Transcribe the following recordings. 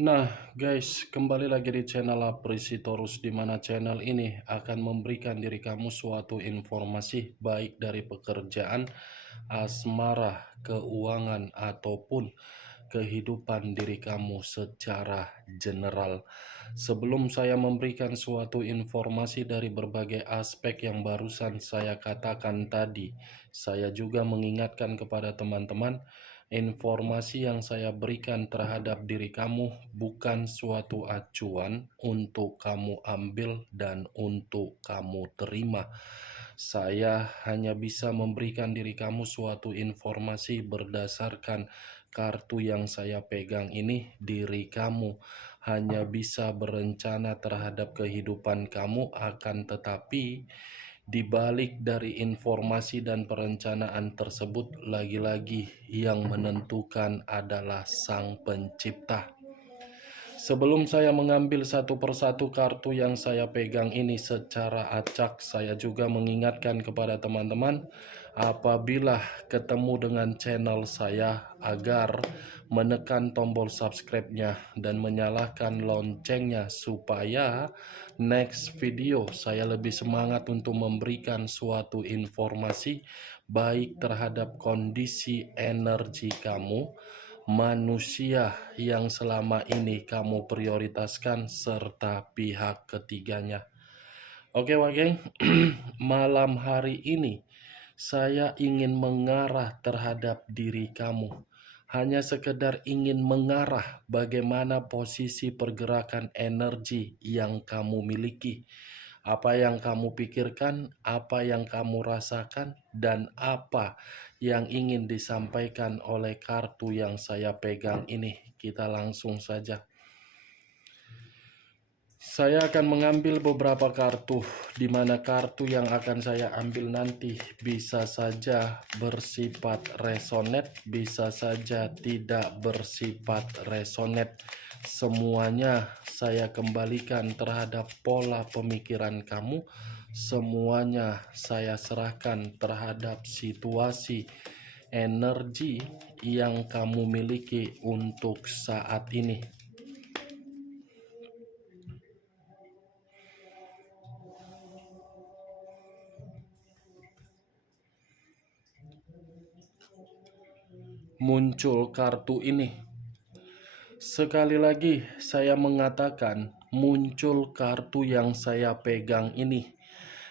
Nah, guys, kembali lagi di channel Aprisitorus, di mana channel ini akan memberikan diri kamu suatu informasi baik dari pekerjaan, asmara, keuangan, ataupun kehidupan diri kamu secara general. Sebelum saya memberikan suatu informasi dari berbagai aspek yang barusan saya katakan tadi, saya juga mengingatkan kepada teman-teman, informasi yang saya berikan terhadap diri kamu bukan suatu acuan untuk kamu ambil dan untuk kamu terima. Saya hanya bisa memberikan diri kamu suatu informasi berdasarkan kartu yang saya pegang ini. Diri kamu hanya bisa berencana terhadap kehidupan kamu, akan tetapi di balik dari informasi dan perencanaan tersebut, lagi-lagi yang menentukan adalah Sang Pencipta. Sebelum saya mengambil satu persatu kartu yang saya pegang ini secara acak, saya juga mengingatkan kepada teman-teman, apabila ketemu dengan channel saya, agar menekan tombol subscribe-nya dan menyalakan loncengnya, supaya next video saya lebih semangat untuk memberikan suatu informasi baik terhadap kondisi energi kamu, manusia yang selama ini kamu prioritaskan, serta pihak ketiganya. Oke, Wageng, malam hari ini saya ingin mengarah terhadap diri kamu. Hanya sekedar ingin mengarah bagaimana posisi pergerakan energi yang kamu miliki. Apa yang kamu pikirkan, apa yang kamu rasakan, dan apa yang ingin disampaikan oleh kartu yang saya pegang ini. Kita langsung saja. Saya akan mengambil beberapa kartu, di mana kartu yang akan saya ambil nanti bisa saja bersifat resonet, bisa saja tidak bersifat resonet. Semuanya saya kembalikan terhadap pola pemikiran kamu. Semuanya saya serahkan terhadap situasi energi yang kamu miliki untuk saat ini. Muncul kartu ini. Sekali lagi saya mengatakan, muncul kartu yang saya pegang ini,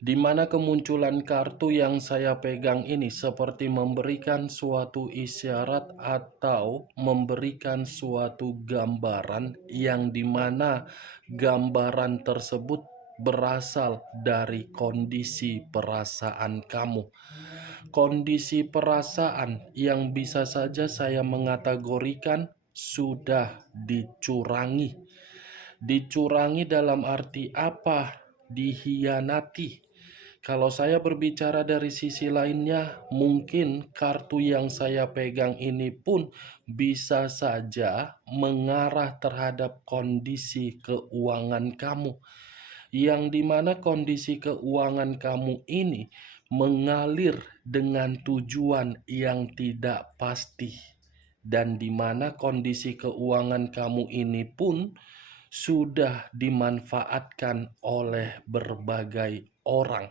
di mana kemunculan kartu yang saya pegang ini seperti memberikan suatu isyarat atau memberikan suatu gambaran, yang dimana gambaran tersebut berasal dari kondisi perasaan kamu. Kondisi perasaan yang bisa saja saya mengategorikan sudah dicurangi. Dicurangi dalam arti apa? Dihianati. Kalau saya berbicara dari sisi lainnya, mungkin kartu yang saya pegang ini pun bisa saja mengarah terhadap kondisi keuangan kamu, yang dimana kondisi keuangan kamu ini mengalir dengan tujuan yang tidak pasti, dan dimana kondisi keuangan kamu ini pun sudah dimanfaatkan oleh berbagai orang.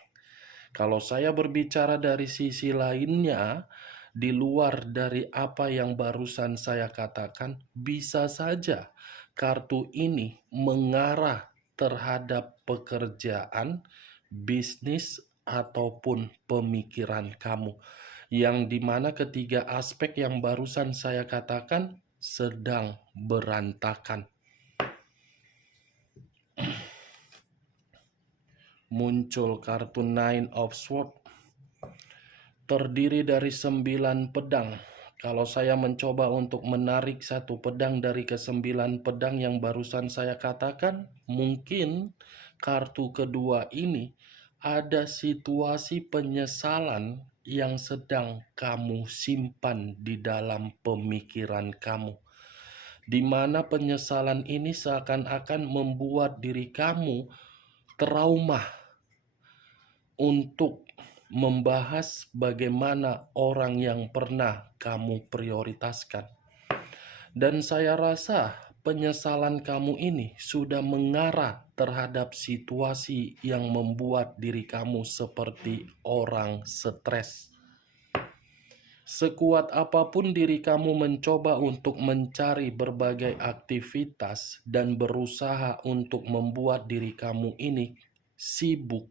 Kalau saya berbicara dari sisi lainnya, di luar dari apa yang barusan saya katakan, bisa saja kartu ini mengarah terhadap pekerjaan, bisnis, ataupun pemikiran kamu, yang dimana ketiga aspek yang barusan saya katakan sedang berantakan. Muncul kartu Nine of Swords, terdiri dari 9 pedang. Kalau saya mencoba untuk menarik satu pedang dari ke-9 pedang yang barusan saya katakan, mungkin kartu kedua ini ada situasi penyesalan yang sedang kamu simpan di dalam pemikiran kamu, di mana penyesalan ini seakan-akan membuat diri kamu trauma untuk membahas bagaimana orang yang pernah kamu prioritaskan. Dan saya rasa penyesalan kamu ini sudah mengarah terhadap situasi yang membuat diri kamu seperti orang stres. Sekuat apapun diri kamu mencoba untuk mencari berbagai aktivitas dan berusaha untuk membuat diri kamu ini sibuk,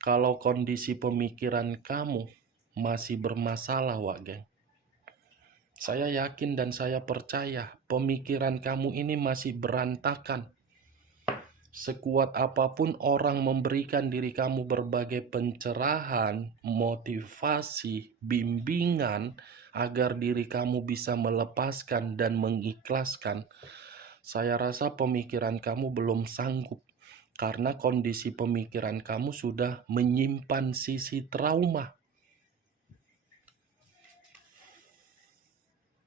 kalau kondisi pemikiran kamu masih bermasalah, Wak Geng. Saya yakin dan saya percaya pemikiran kamu ini masih berantakan. Sekuat apapun orang memberikan diri kamu berbagai pencerahan, motivasi, bimbingan agar diri kamu bisa melepaskan dan mengikhlaskan, saya rasa pemikiran kamu belum sanggup karena kondisi pemikiran kamu sudah menyimpan sisi trauma.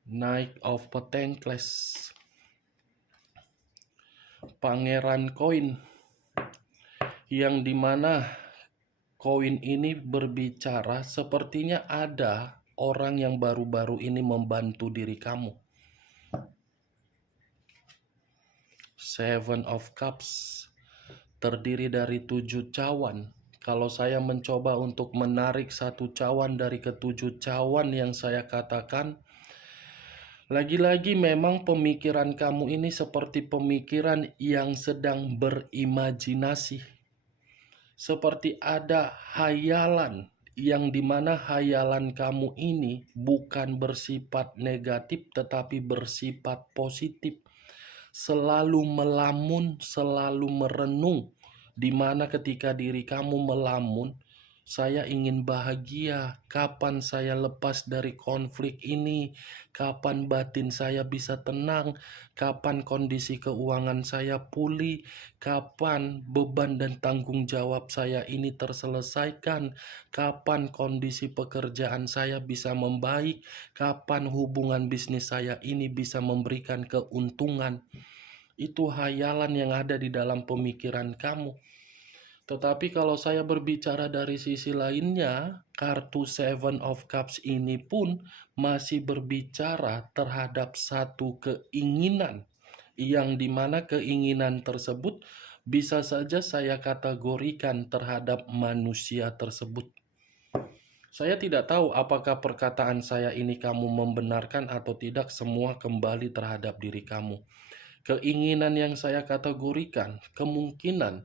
Knight of Pentacles, Pangeran Koin, yang dimana koin ini berbicara sepertinya ada orang yang baru-baru ini membantu diri kamu. Seven of Cups, terdiri dari 7 cawan. Kalau saya mencoba untuk menarik satu cawan dari ketujuh cawan yang saya katakan, lagi-lagi memang pemikiran kamu ini seperti pemikiran yang sedang berimajinasi. Seperti ada hayalan yang dimana hayalan kamu ini bukan bersifat negatif tetapi bersifat positif. Selalu melamun, selalu merenung, dimana ketika diri kamu melamun, saya ingin bahagia, kapan saya lepas dari konflik ini, kapan batin saya bisa tenang, kapan kondisi keuangan saya pulih, kapan beban dan tanggung jawab saya ini terselesaikan, kapan kondisi pekerjaan saya bisa membaik, kapan hubungan bisnis saya ini bisa memberikan keuntungan. Itu hayalan yang ada di dalam pemikiran kamu. Tetapi kalau saya berbicara dari sisi lainnya, kartu Seven of Cups ini pun masih berbicara terhadap satu keinginan, yang dimana keinginan tersebut bisa saja saya kategorikan terhadap manusia tersebut. Saya tidak tahu apakah perkataan saya ini kamu membenarkan atau tidak, semua kembali terhadap diri kamu. Keinginan yang saya kategorikan, kemungkinan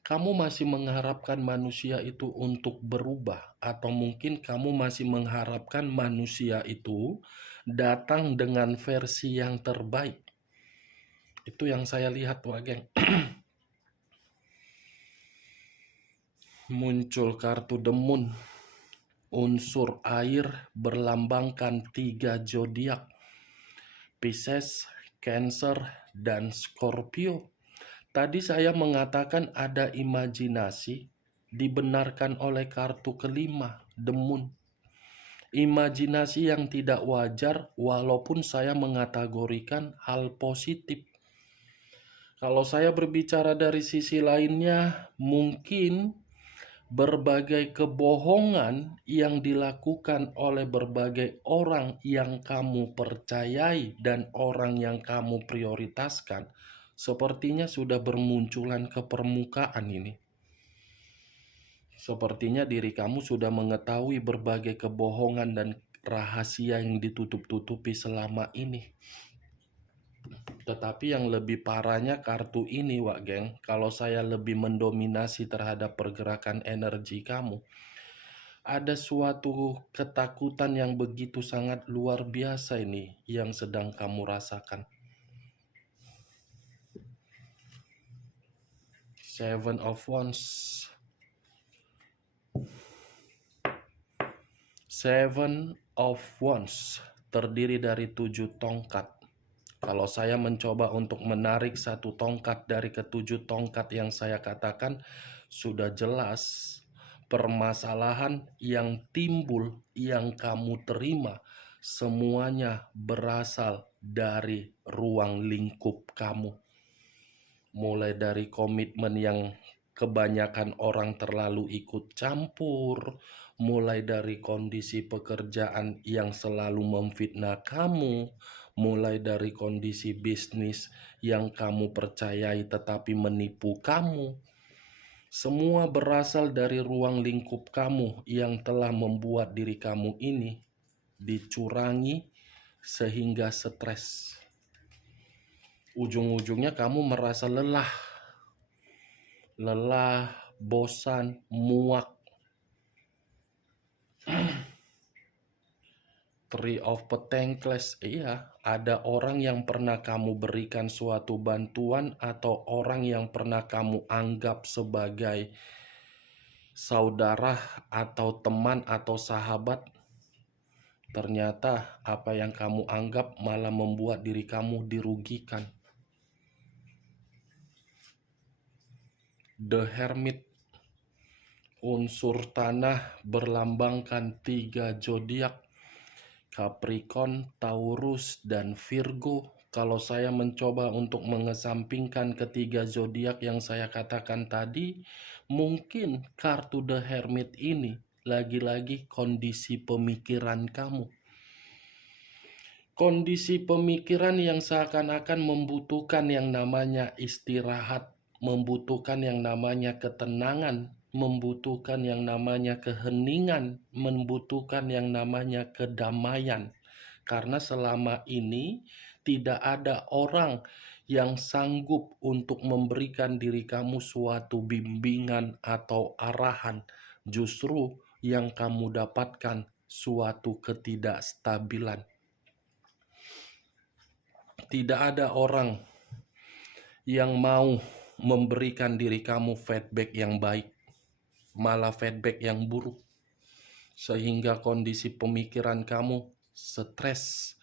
kamu masih mengharapkan manusia itu untuk berubah, atau mungkin kamu masih mengharapkan manusia itu datang dengan versi yang terbaik. Itu yang saya lihat, Wak Geng. Muncul kartu The Moon, unsur air berlambangkan 3 zodiak, Pisces, Cancer, dan Scorpio. Tadi saya mengatakan ada imajinasi, dibenarkan oleh kartu kelima, The Moon. Imajinasi yang tidak wajar walaupun saya mengategorikan hal positif. Kalau saya berbicara dari sisi lainnya, mungkin berbagai kebohongan yang dilakukan oleh berbagai orang yang kamu percayai dan orang yang kamu prioritaskan sepertinya sudah bermunculan ke permukaan ini. Sepertinya diri kamu sudah mengetahui berbagai kebohongan dan rahasia yang ditutup-tutupi selama ini. Tetapi yang lebih parahnya kartu ini, Wak Geng, kalau saya lebih mendominasi terhadap pergerakan energi kamu, ada suatu ketakutan yang begitu sangat luar biasa ini yang sedang kamu rasakan. Seven of Wands. Seven of Wands terdiri dari 7 tongkat. Kalau saya mencoba untuk menarik satu tongkat dari ketujuh tongkat yang saya katakan, sudah jelas permasalahan yang timbul, yang kamu terima, semuanya berasal dari ruang lingkup kamu. Mulai dari komitmen yang kebanyakan orang terlalu ikut campur, mulai dari kondisi pekerjaan yang selalu memfitnah kamu, mulai dari kondisi bisnis yang kamu percayai tetapi menipu kamu. Semua berasal dari ruang lingkup kamu yang telah membuat diri kamu ini dicurangi sehingga stres. Ujung-ujungnya kamu merasa lelah, bosan, muak. Three of Pentacles, iya, ada orang yang pernah kamu berikan suatu bantuan atau orang yang pernah kamu anggap sebagai saudara atau teman atau sahabat. Ternyata apa yang kamu anggap malah membuat diri kamu dirugikan. The Hermit, unsur tanah berlambangkan 3 zodiak, Capricorn, Taurus, dan Virgo. Kalau saya mencoba untuk mengesampingkan ketiga zodiak yang saya katakan tadi, mungkin kartu The Hermit ini lagi-lagi kondisi pemikiran kamu. Kondisi pemikiran yang seakan-akan membutuhkan yang namanya istirahat, membutuhkan yang namanya ketenangan, membutuhkan yang namanya keheningan, membutuhkan yang namanya kedamaian. Karena selama ini tidak ada orang yang sanggup untuk memberikan diri kamu suatu bimbingan atau arahan. Justru yang kamu dapatkan suatu ketidakstabilan. Tidak ada orang yang mau memberikan diri kamu feedback yang baik, malah feedback yang buruk. Sehingga kondisi pemikiran kamu stres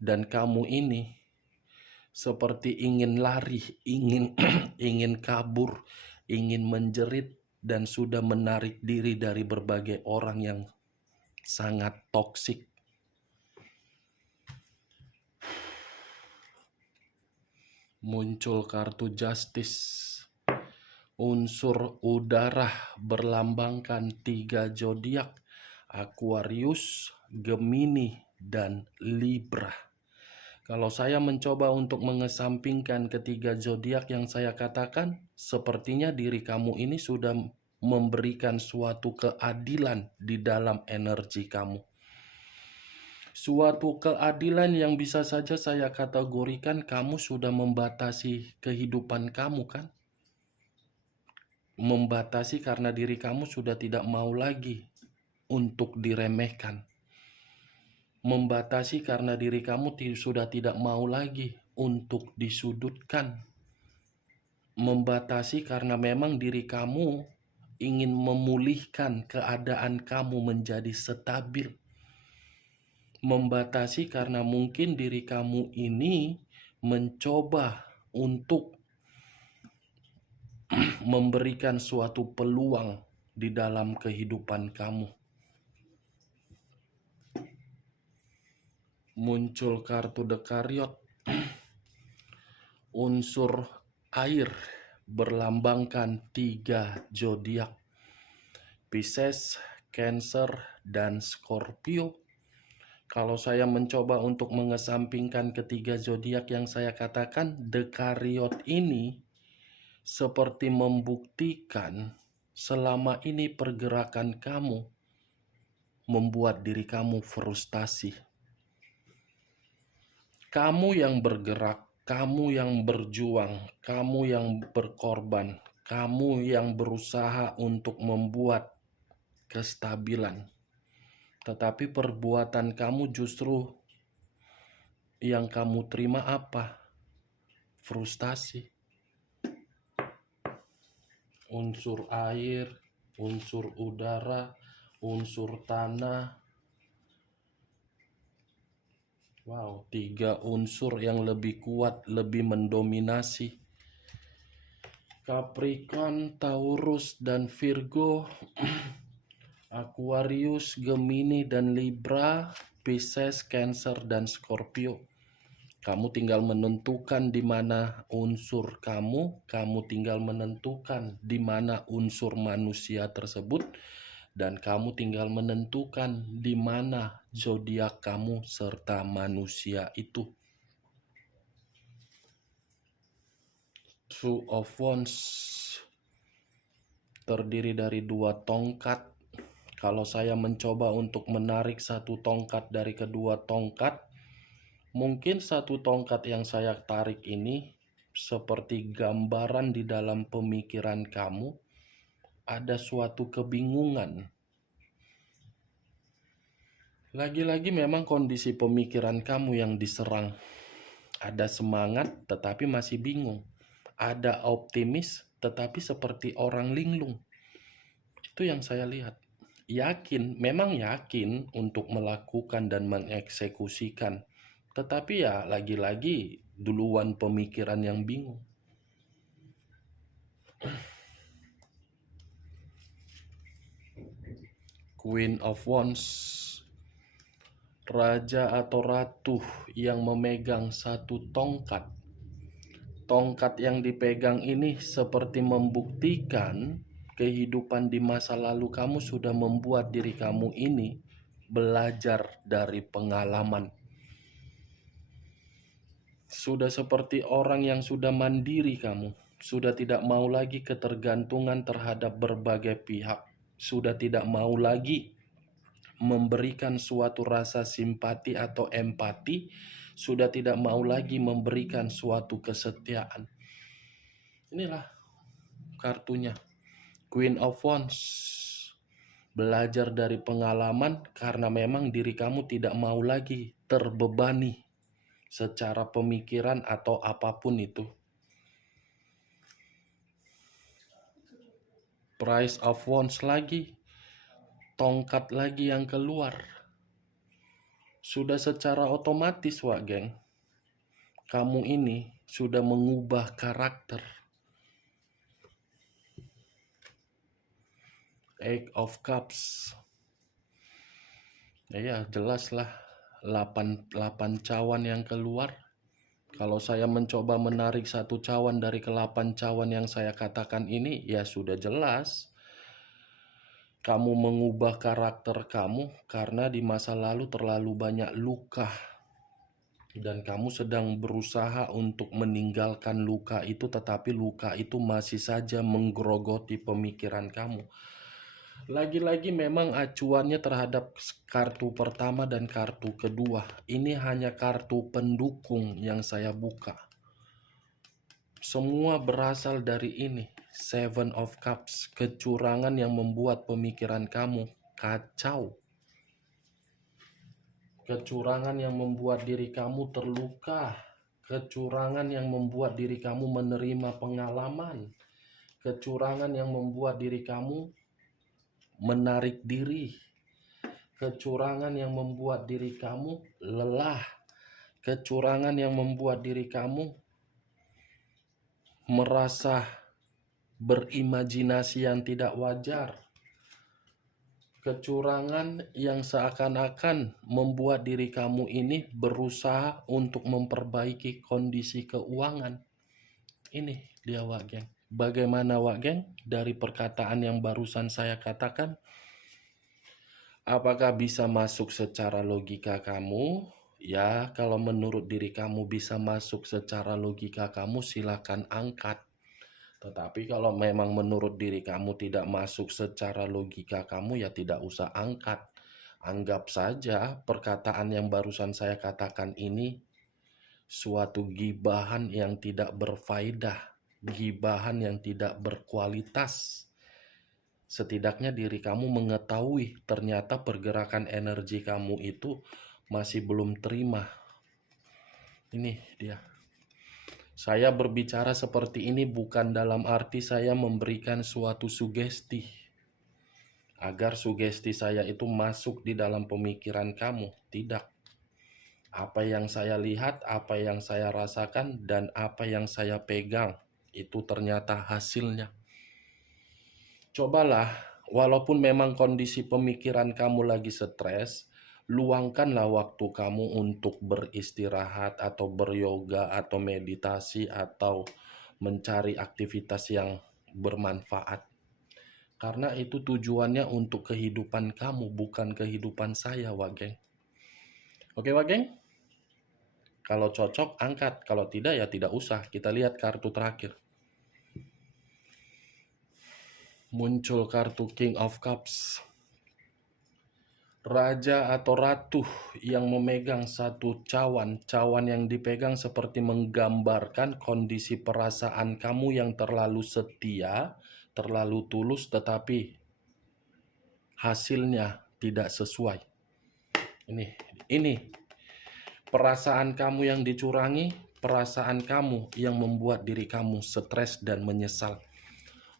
dan kamu ini seperti ingin lari, ingin kabur, ingin menjerit dan sudah menarik diri dari berbagai orang yang sangat toksik. Muncul kartu Justice, unsur udara berlambangkan 3 zodiak, Aquarius, Gemini, dan Libra. Kalau saya mencoba untuk mengesampingkan ketiga zodiak yang saya katakan, sepertinya diri kamu ini sudah memberikan suatu keadilan di dalam energi kamu. Suatu keadilan yang bisa saja saya kategorikan kamu sudah membatasi kehidupan kamu, kan? Membatasi karena diri kamu sudah tidak mau lagi untuk diremehkan. Membatasi karena diri kamu sudah tidak mau lagi untuk disudutkan. Membatasi karena memang diri kamu ingin memulihkan keadaan kamu menjadi stabil. Membatasi karena mungkin diri kamu ini mencoba untuk memberikan suatu peluang di dalam kehidupan kamu. Muncul kartu The Chariot, unsur air berlambangkan 3 zodiak, Pisces, Cancer, dan Scorpio. Kalau saya mencoba untuk mengesampingkan ketiga zodiak yang saya katakan, The Chariot ini seperti membuktikan selama ini pergerakan kamu membuat diri kamu frustasi. Kamu yang bergerak, kamu yang berjuang, kamu yang berkorban, kamu yang berusaha untuk membuat kestabilan. Tetapi perbuatan kamu justru yang kamu terima apa? Frustasi. Unsur air, unsur udara, unsur tanah. Wow, 3 unsur yang lebih kuat, lebih mendominasi. Capricorn, Taurus, dan Virgo. Aquarius, Gemini, dan Libra, Pisces, Cancer, dan Scorpio. Kamu tinggal menentukan di mana unsur kamu tinggal menentukan di mana unsur manusia tersebut, dan kamu tinggal menentukan di mana zodiak kamu serta manusia itu. Two of Wands terdiri dari 2 tongkat. Kalau saya mencoba untuk menarik satu tongkat dari kedua tongkat, mungkin satu tongkat yang saya tarik ini seperti gambaran di dalam pemikiran kamu ada suatu kebingungan. Lagi-lagi memang kondisi pemikiran kamu yang diserang. Ada semangat tetapi masih bingung. Ada optimis tetapi seperti orang linglung. Itu yang saya lihat. Memang yakin untuk melakukan dan mengeksekusikan. Tetapi ya lagi-lagi duluan pemikiran yang bingung. Queen of Wands, raja atau ratu yang memegang satu tongkat. Tongkat yang dipegang ini seperti membuktikan kehidupan di masa lalu kamu sudah membuat diri kamu ini belajar dari pengalaman. Sudah seperti orang yang sudah mandiri kamu, sudah tidak mau lagi ketergantungan terhadap berbagai pihak, sudah tidak mau lagi memberikan suatu rasa simpati atau empati, sudah tidak mau lagi memberikan suatu kesetiaan. Inilah kartunya. Queen of Wands, belajar dari pengalaman karena memang diri kamu tidak mau lagi terbebani secara pemikiran atau apapun itu. Price of Wands lagi, tongkat lagi yang keluar. Sudah secara otomatis, Wak Geng, kamu ini sudah mengubah karakter. Eight of Cups. Ya jelaslah 8 cawan yang keluar. Kalau saya mencoba menarik satu cawan dari ke-8 cawan yang saya katakan ini, ya sudah jelas. Kamu mengubah karakter kamu karena di masa lalu terlalu banyak luka. Dan kamu sedang berusaha untuk meninggalkan luka itu, tetapi luka itu masih saja menggerogoti pemikiran kamu. Lagi-lagi memang acuannya terhadap kartu pertama dan kartu kedua. Ini hanya kartu pendukung yang saya buka. Semua berasal dari ini. Seven of Cups. Kecurangan yang membuat pemikiran kamu kacau. Kecurangan yang membuat diri kamu terluka. Kecurangan yang membuat diri kamu menerima pengalaman. Kecurangan yang membuat diri kamu menarik diri. Kecurangan yang membuat diri kamu lelah. Kecurangan yang membuat diri kamu merasa berimajinasi yang tidak wajar. Kecurangan yang seakan-akan membuat diri kamu ini berusaha untuk memperbaiki kondisi keuangan. Ini dia, Wak Geng. Bagaimana, Wak Geng, dari perkataan yang barusan saya katakan? Apakah bisa masuk secara logika kamu? Ya, kalau menurut diri kamu bisa masuk secara logika kamu, silakan angkat. Tetapi kalau memang menurut diri kamu tidak masuk secara logika kamu, ya tidak usah angkat. Anggap saja perkataan yang barusan saya katakan ini suatu gibahan yang tidak berfaedah, gibahan yang tidak berkualitas. Setidaknya diri kamu mengetahui ternyata pergerakan energi kamu itu masih belum terima. Ini dia. Saya berbicara seperti ini bukan dalam arti saya memberikan suatu sugesti agar sugesti saya itu masuk di dalam pemikiran kamu. Tidak. Apa yang saya lihat, apa yang saya rasakan, dan apa yang saya pegang, itu ternyata hasilnya. Cobalah, walaupun memang kondisi pemikiran kamu lagi stres, luangkanlah waktu kamu untuk beristirahat atau beryoga atau meditasi atau mencari aktivitas yang bermanfaat. Karena itu tujuannya untuk kehidupan kamu, bukan kehidupan saya, Wageng. Oke, Wageng? Kalau cocok, angkat. Kalau tidak, ya tidak usah. Kita lihat kartu terakhir. Muncul kartu King of Cups. Raja atau ratu yang memegang satu cawan. Cawan yang dipegang seperti menggambarkan kondisi perasaan kamu yang terlalu setia, terlalu tulus, tetapi hasilnya tidak sesuai. Ini perasaan kamu yang dicurangi, perasaan kamu yang membuat diri kamu stres dan menyesal.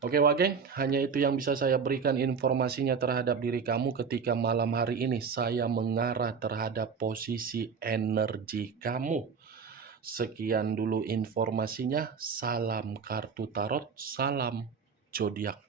Oke, Wageng, hanya itu yang bisa saya berikan informasinya terhadap diri kamu ketika malam hari ini saya mengarah terhadap posisi energi kamu. Sekian dulu informasinya. Salam kartu tarot, salam zodiak.